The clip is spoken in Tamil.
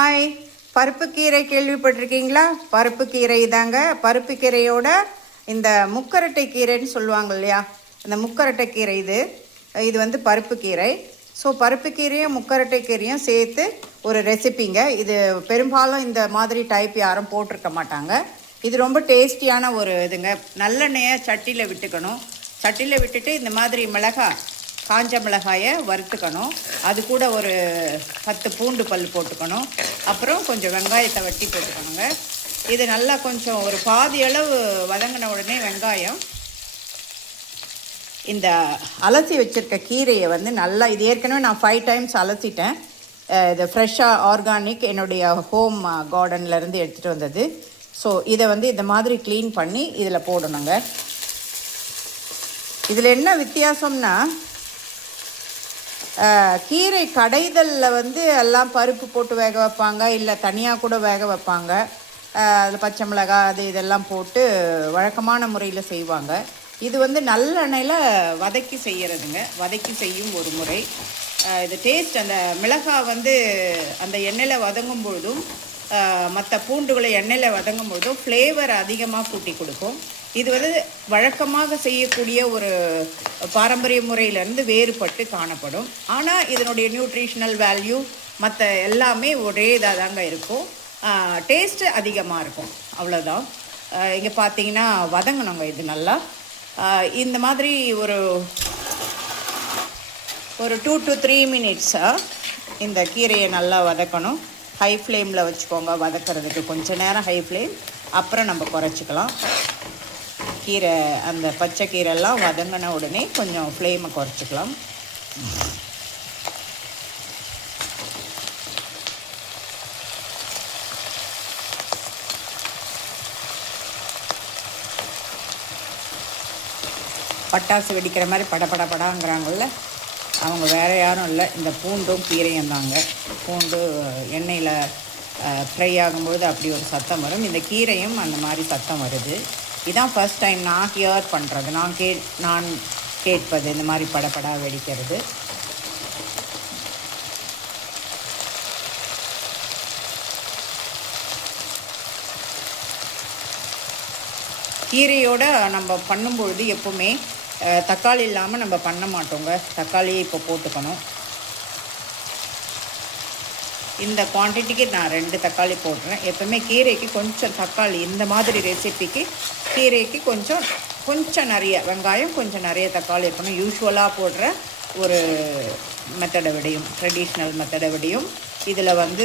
ஹாய், பருப்பு கீரை கேள்விப்பட்டிருக்கீங்களா? பருப்பு கீரை தாங்க. பருப்பு கீரையோட இந்த முக்கரட்டை கீரைன்னு சொல்லுவாங்க இல்லையா, இந்த முக்கரட்டை கீரை இது வந்து பருப்பு கீரை. ஸோ பருப்பு கீரையும் முக்கரட்டை கீரையும் சேர்த்து ஒரு ரெசிபிங்க. இது பெரும்பாலும் இந்த மாதிரி டைப் யாரும் போட்டிருக்க மாட்டாங்க. இது ரொம்ப டேஸ்டியான ஒரு இதுங்க. நல்லெண்ணெயை சட்டியில் விட்டுக்கணும். சட்டியில் விட்டுட்டு இந்த மாதிரி காஞ்ச மிளகாயை வறுத்துக்கணும். அது கூட ஒரு 10 பூண்டு பல் போட்டுக்கணும். அப்புறம் கொஞ்சம் வெங்காயத்தை வெட்டி போட்டுக்கணுங்க. இது நல்லா கொஞ்சம் ஒரு பாதி அளவு வதங்கின உடனே வெங்காயம் இந்த அலசி வச்சுருக்க கீரையை வந்து நல்லா, இது ஏற்கனவே நான் 5 டைம்ஸ் அலசிட்டேன். இது ஃப்ரெஷ்ஷாக ஆர்கானிக் என்னுடைய ஹோம் கார்டன்லேருந்து எடுத்துகிட்டு வந்தது. ஸோ இதை வந்து இந்த மாதிரி க்ளீன் பண்ணி இதில் போடணுங்க. இதில் என்ன வித்தியாசம்னா, கீரை கடைதலில் வந்து எல்லாம் பருப்பு போட்டு வேக வைப்பாங்க, இல்லை தனியாக கூட வேக வைப்பாங்க. அதில் பச்சை மிளகாய் இதெல்லாம் போட்டு வழக்கமான முறையில் செய்வாங்க. இது வந்து நல்லெண்ணெயில் வதக்கி செய்கிறதுங்க. வதக்கி செய்யும் ஒரு முறை. இது டேஸ்ட், அந்த மிளகாய் வந்து அந்த எண்ணெயில் வதங்கும் பொழுதும் மற்ற பூண்டுகளை எண்ணெயில் வதங்கும் பொழுதும் ஃப்ளேவர் அதிகமாக கூட்டி கொடுக்கும். இது வந்து வழக்கமாக செய்யக்கூடிய ஒரு பாரம்பரிய முறையிலேருந்து வேறுபட்டு காணப்படும். ஆனால் இதனுடைய நியூட்ரிஷனல் வேல்யூ மற்ற எல்லாமே ஒரே இதாக தாங்க இருக்கும். டேஸ்ட்டு அதிகமாக இருக்கும், அவ்வளோதான். இங்கே பார்த்தீங்கன்னா வதங்கணுங்க. இது நல்லா இந்த மாதிரி ஒரு 2 to 3 மினிட்ஸாக இந்த கீரையை நல்லா வதக்கணும். ஹை ஃப்ளேமில் வச்சுக்கோங்க வதக்கிறதுக்கு. கொஞ்சம் நேரம் ஹை ஃப்ளேம், அப்புறம் நம்ம குறைச்சிக்கலாம். கீரை அந்த பச்சை கீரைலாம் வதங்கின உடனே கொஞ்சம் ஃப்ளேமை குறைச்சிக்கலாம். பட்டாசு வெடிக்கிற மாதிரி படப்படாங்கிறாங்கல்ல, அவங்க வேறு யாரும் இல்லை, இந்த பூண்டும் கீரையும் தாங்க. பூண்டு எண்ணெயில் ஃப்ரை ஆகும்பொழுது அப்படி ஒரு சத்தம் வரும். இந்த கீரையும் அந்த மாதிரி சத்தம் வருது. இதான் ஃபர்ஸ்ட் டைம் நான் ஹியர் பண்ணுறது, நான் கேட்பது இந்த மாதிரி படப்படா வெடிக்கிறது. கீரையோட நம்ம பண்ணும்பொழுது எப்போவுமே தக்காளி இல்லாமல் நம்ம பண்ண மாட்டோங்க. தக்காளியை இப்போ போட்டுக்கணும். இந்த குவான்டிட்டிக்கு நான் 2 தக்காளி போடுறேன். எப்போவுமே கீரைக்கு கொஞ்சம் தக்காளி, இந்த மாதிரி ரெசிபிக்கு கீரைக்கு கொஞ்சம் நிறைய வெங்காயம், கொஞ்சம் நிறைய தக்காளி இருக்கணும். யூஸ்வலாக போடுற ஒரு மெத்தடை விடையும், ட்ரெடிஷ்னல் மெத்தடை விடையும் இதில் வந்து